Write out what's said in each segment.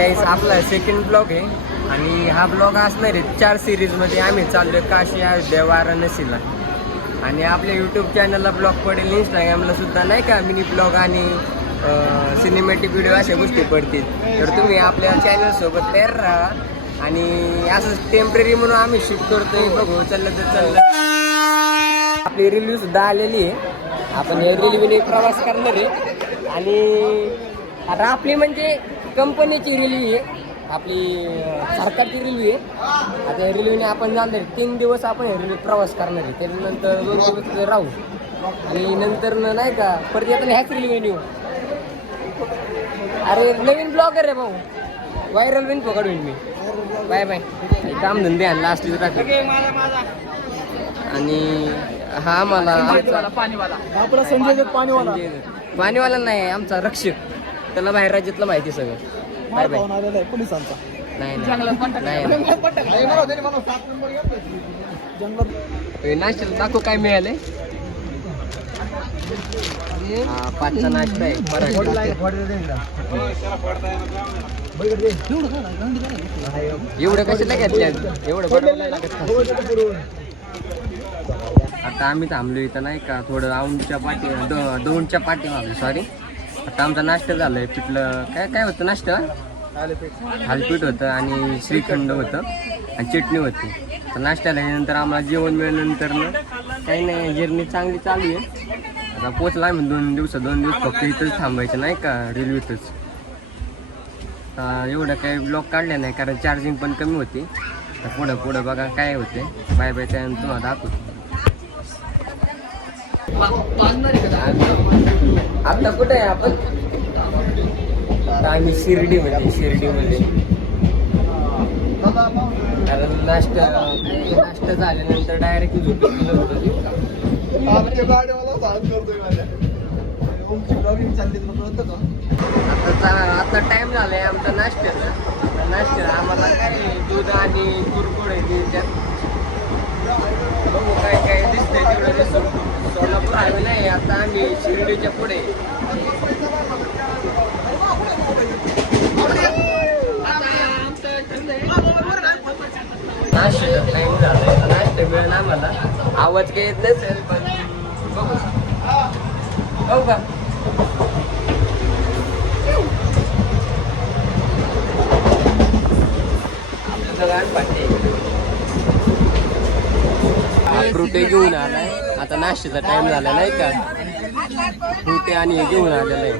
गाईस आपला second blog आहे. आणि हा ब्लॉग असणार आहे चार सिरीजमध्ये आम्ही चाललोय काशी अयोध्या वाराणसीला. आणि आपल्या यूट्यूब चॅनलला ब्लॉग पडेल इंस्टाग्रामला सुद्धा. नाही का मिनी ब्लॉग आणि सिनेमॅटिक व्हिडिओ अशा गोष्टी पडतील. तर तुम्ही आपल्या चॅनलसोबत तयार राहा. आणि असंच टेंपररी म्हणून आम्ही शिफ्ट करतोय. बघू चाललं तर चाललं. आपली रिव्ह्यू सुद्धा आलेली आहे. आपण या रेल्वेने प्रवास करणार आहे. आणि आता आपली म्हणजे कंपनीची रेल्वे आहे. आपली सरकारची रेल्वे आहे. आता या रेल्वेने आपण जाणार आहे. तीन दिवस आपण या रेल्वे प्रवास करणार आहे. त्यानंतर दोन दिवस तिथे राहू. आणि नंतर न नाही का परत येताना ह्याच रेल्वेने येऊ. अरे नवीन ब्लॉगर आहे भाऊ. व्हायरल बिन पकडून मी. बाय बाय काम धंदे आणि लास्ट ट्रॅफिक आणि हा मला पाणीवाला. पाणीवाला नाही आमचा रक्षक. त्याला बाहेर राज्यातलं माहिती सगळं. बाय बाय पोलिसांचा. नाही नाही. नाही जंगलात नाश्त्याला दाखव काय मिळाले हा पाचचा नाश्ता आहे. एवढं कशाला घेतल्या एवढं बरोबर? आता आम्ही थांबलो इथं नाही का? थोडं औंधच्या पाठी दो- दोनच्या पाठी मागलो सॉरी आता आमचा नाश्ता झालाय पिठलं काय काय होतं नाश्ता? थालपीठ होतं आणि श्रीखंड होतं आणि चटणी होती. तर नाश्त्याला नंतर आम्हाला जेवण मिळाल्यानंतर ना काही नाही जर्नी चांगली चालू आहे. आता पोचला आम्ही दोन दिवस दोन दिवस फक्त इथंच थांबायचं नाही का रेल्वेतच. एवढं काही ब्लॉक काढले नाही कारण चार्जिंग पण कमी होती. तर पुढं पुढं बघा काय होते बाय बाय त्यानंतर तुम्हाला दाखवतो. आता कुठे आहे आपण? आम्ही शिर्डीमध्ये शिर्डीमध्ये. कारण नाश्ता नाश्ता झाल्यानंतर डायरेक्ट झोपेत गेलो होतो आता आता टाइम झालाय आमचा नाश्त्याचा. नाश्त्याला आम्हाला काय दूध आणि कुरकुरे द्यायच्यात बघू काय काय दिसतंय तेवढं दिसू सोलापूर नाही आता आम्ही शिर्डीच्या पुढे. नाश्त्याचा टाइम झालाय नाश्ता मिळेल आम्हाला. आवाज काही येत नसेल पण बघू. हो का? फ्रुटे घेऊन आलाय. आता नाश्त्याचा टाइम झाला नाही का? फ्रुटे आणि हे घेऊन आलेलं आहे.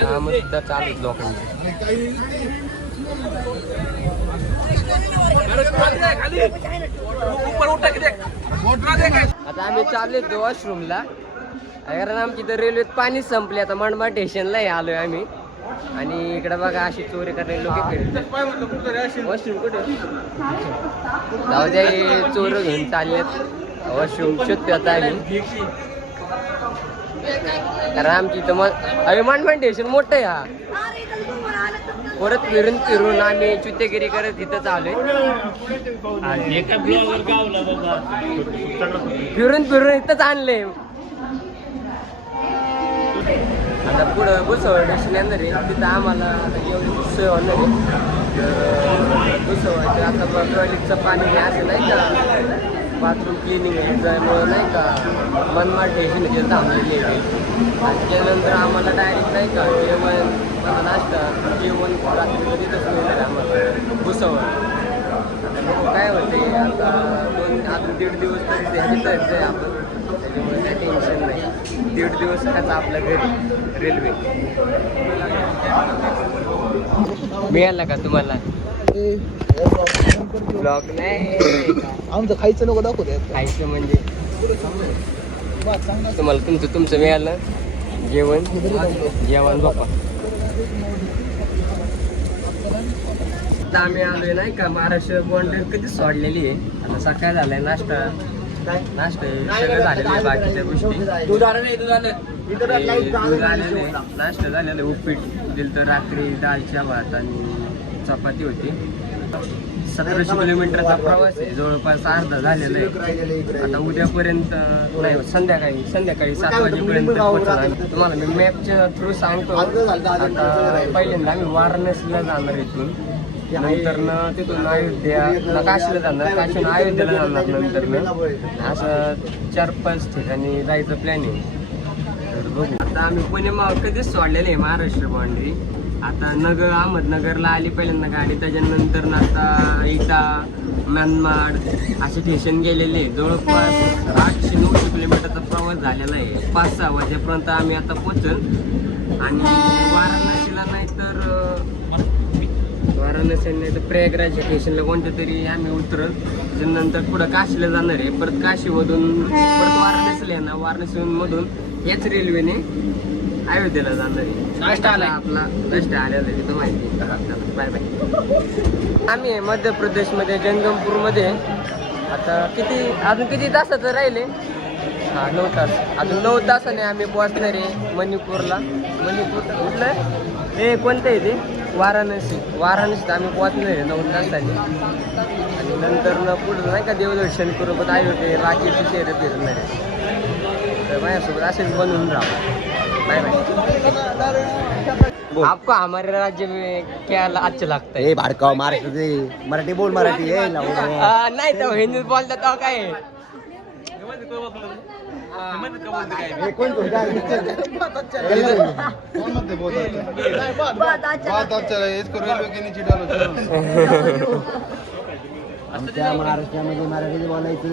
काम मग चालू आहेत लोकांचे. आता आम्ही चाललो वॉशरूमला कारण आमची तर रेल्वेत पाणीच संपले. आता मनमा स्टेशनला आलोय आम्ही. आणि इकडे बघा अशी चोरी करणारे लोक वॉशरूम कुठे? जाऊ द्या चोर घेऊन चाललेत. वॉशरूम शोधतो आता आम्ही. कारण आमची इथं मग अरे स्टेशन मोठं आहे हा. परत फिरून फिरून आम्ही चुतेगिरी करत इथं आहे. फिरून फिरून इथंच आणले आता पुढं भुसवळ स्टेशन येणार आहे तिथं आम्हाला एवढी सोय होणार आहे. भुसवळचं आता टॉयलेटचं पाणी हे असं नाही का बाथरूम क्लिनिंग आहे त्यामुळं नाही का मनमाड स्टेशन जे थांबलेली आहे. आणि त्यानंतर आम्हाला डायरेक्ट नाही का जेवण मला नाश्ता जेवण रात्री तिथंच मिळणार आम्हाला भुसवळ काय होते आता दोन आता दीड दिवस तरी ते आहे आपण त्याच्यामुळे काय टेन्शन नाही. दीड दिवस काच आपल्या घरी रेल्वे. मिळाला का तुम्हाला? ब्लॉग नाही. आमचं खायचं नको दाखवते खायचं म्हणजे? तुम्हाला तुमचं तुमचं मिळालं? जेवण? जेवण बापा आता आम्ही आलोय नाही का महाराष्ट्र बॉन्डर कधी सोडलेली आहे. आता सकाळ झालाय नाश्ता. नाश्ता सगळं झालेलं आहे बाकीच्या गोष्टी. दूध आलेलं आहे. नाश्ता झालेला आहे, उपीट दिलं तर रात्री दालच्या भात आणि चपाती होती. सतराशे किलोमीटरचा प्रवास आहे. जवळपास अर्धा झालेला आहे. आता उद्यापर्यंत नाही संध्याकाळी संध्याकाळी सात वाजेपर्यंत पोहोचणार आहे. तुम्हाला मी मॅपच्या थ्रू सांगतो. आता पहिल्यांदा आम्ही वाराणसीला जाणार इथून. नंतर तिथून अयोध्या काशीला जाणार काशीहून अयोध्येला जाणार नंतर असं चार पाच ठिकाणी जायचं प्लॅनिंग तर बघू. आता आम्ही पुणे माव कधीच सोडलेलं आहे महाराष्ट्र बाउंड्री आता नगर अहमदनगरला आली पहिल्यांदा गाडी त्याच्यानंतर ना आता इटा म्यानमार असे स्टेशन गेलेले आहे. जवळपास आठशे नऊशे किलोमीटरचा प्रवास झालेला आहे. पाच सहा वाजेपर्यंत आम्ही आता पोचल आणि वाराणसीला वाराणसी नाही तर प्रयागराज स्टेशनला कोणत्या तरी आम्ही उतरल. त्याच्यानंतर पुढं काशीला जाणार आहे. परत काशीमधून परत वाराणसीला येणार. वाराणसीमधून याच रेल्वेने अयोध्येला जाणार आहे. आला आपला कष्ट आलेला आहे तिथं माहिती बाय बाय आम्ही आहे मध्य प्रदेशमध्ये जंगमपूरमध्ये. आता किती अजून किती तासाचं राहिले? हा नऊ तास. अजून नऊ तासाने आम्ही पोहोचणार आहे मणिपूरला. मणिपूर कुठलं? हे कोणतं आहे ते? वाराणसी वाराणसीत आम्ही आहे नऊ तासाने. आणि नंतर न पुढं नाही का देवदर्शन करू पण अयोध्ये राखीची शेर फिरणार. आहे तर माझ्यासोबत असेच बनवून राहा. Bye bye. आपको हमारे राज्य में क्या अच्छे लगता है? भाडकाव महाराष्ट्र मराठी बोल मराठी. नाही तर हिंदी बोलता तो काय? आमच्या महाराष्ट्रामध्ये मराठी बोलायचं.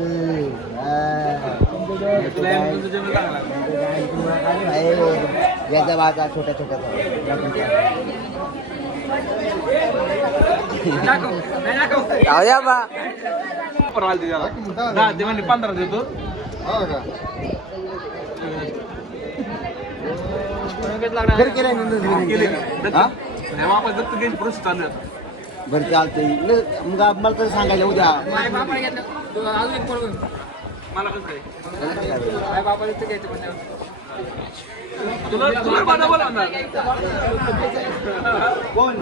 याचा भाषा छोट्या छोट्या जाऊ द्या बा पंधरा देतो घरी केलंय ना नंतर? हा? वापस दत्त घ्यायची प्रोसेस चालू आहे बरं चालतंय. न- मग मला तर सांगायला उद्या. मला कसं काय? तुला तुला मला बोला ना.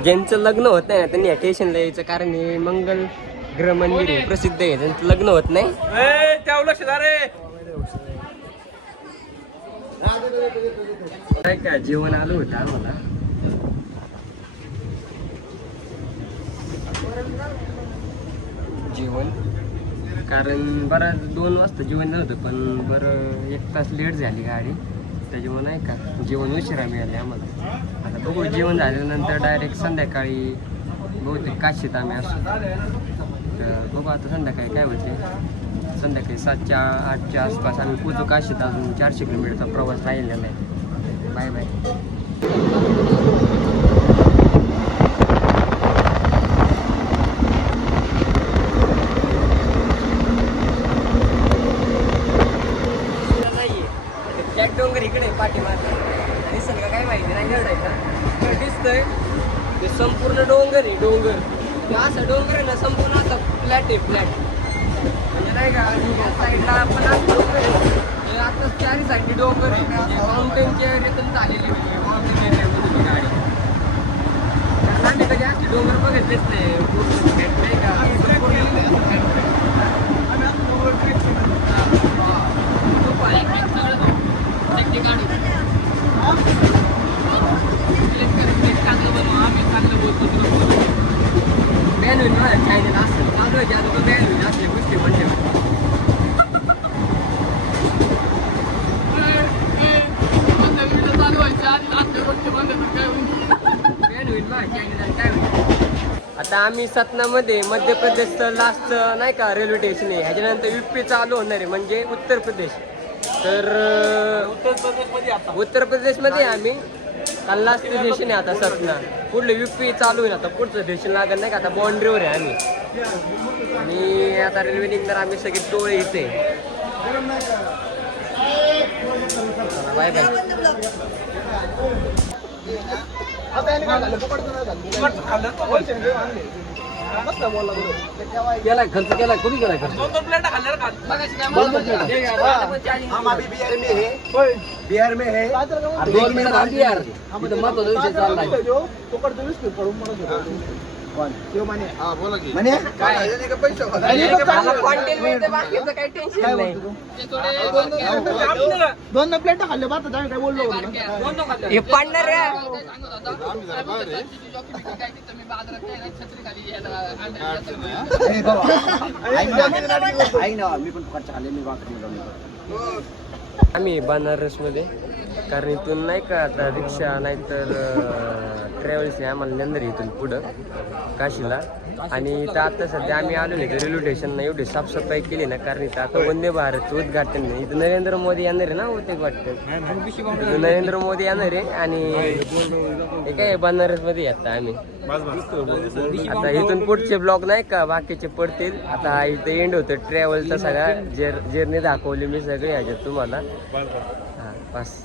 ज्यांचं लग्न होत नाही ना त्यांनी या स्टेशनला यायचं कारण हे मंगल ग्रह मंदिर आहे, प्रसिद्ध आहे. त्यांचं लग्न होत नाही. काय काय जेवण आलं होतं आम्हाला? जेवण? कारण बरं दोन वाजता जेवण नव्हतं पण बरं एक तास लेट झाली गाडी. त्याच्यामुळे नाही का जेवण उशिरा मिळाले आम्हाला. आता बघू जेवण झाल्यानंतर डायरेक्ट संध्याकाळी बहुतेक काशीत आम्ही असतो तर बघू आता संध्याकाळी काय होते संध्याकाळी सातच्या आठच्या आसपास आम्ही पोचू काशीत. अजून चारशे किलोमीटरचा प्रवास राहिलेला आहे. बाय बाय डोंगर इकडे पाठीमागे. दिसेल का काय माहिती नाही दिसायचा दिसतंय? ते संपूर्ण डोंगर आहे डोंगर. असं डोंगर आहे ना संपूर्ण फ्लॅट आहे फ्लॅट म्हणजे नाही का या साईडला आपण डोंगर आता चारी साईडने डोंगर आहे माउंटेनच्या एरियातून झालेली माउंटेन एरियामधून ही गाडी. आम्ही कधी असे डोंगर बघितलेच नाही. का आहे. टेक्निक गाडी बॅन होईल माझ्या चॅनल असं चालू आहे की आता तो बॅन होईल असल्या गोष्टी म्हणजे बॅन होईल माझ्या चॅनल काय होईल आता आम्ही सतनामध्ये मध्य प्रदेशचं लास्ट नाही का रेल्वे स्टेशन आहे. ह्याच्यानंतर युपी चालू होणार आहे म्हणजे उत्तर प्रदेश. तर उत्तर प्रदेशमध्ये आता. उत्तर प्रदेशमध्ये आम्ही काल लास्ट स्टेशन आहे आता सतना. पुढलं युपी चालू आहे आता पुढचं स्टेशन लागत नाही का आता बाउंड्रीवर आहे आम्ही. आणि आता रेल्वे निघणार आम्ही सगळे टोळे इथे. Bye bye. केलाय खर्च केलाय. कोणी केलाय खर्च? दोन दोन प्लेट खाल्ल्या रे खात. हम अभी बिहार में है. बिहार में है. दोन मिनिट थांब यार इथं महत्त्वाचा विषय चाललाय. तो? म्हणे हा बोला की म्हणे काय? दोन प्लेट खाल्ले काय बोललो? हे पडणार आम्ही जरा बाहेर आहे. काय अडचण नाही, हा? ए, बाबा. ऐक ना, ऐक ना, मी पण फुकटचं खाल्ले, मी भाकरी खाल्ली. आम्ही बनारसमध्ये कारण इथून नाही का आता रिक्षा नाहीतर ट्रॅव्हल्स आहे आम्हाला नंतर इथून पुढं काशीला. आणि इथं आता सध्या आम्ही आलो नाही रेल्वे स्टेशनला एवढी साफसफाई केली ना कारण इथं आता वंदे भारत उद्घाटन नाही इथं नरेंद्र मोदी येणार आहे ना बहुतेक वाटतं. नरेंद्र मोदी येणार आहे आणि हे काय बनारसमध्ये आता आम्ही. आता इथून पुढचे ब्लॉग नाही का बाकीचे पडतील. आता इथं एंड होतं ट्रॅव्हलचा सगळा. जेर जर्नी दाखवली मी सगळी ह्याच्यात तुम्हाला. हां बस.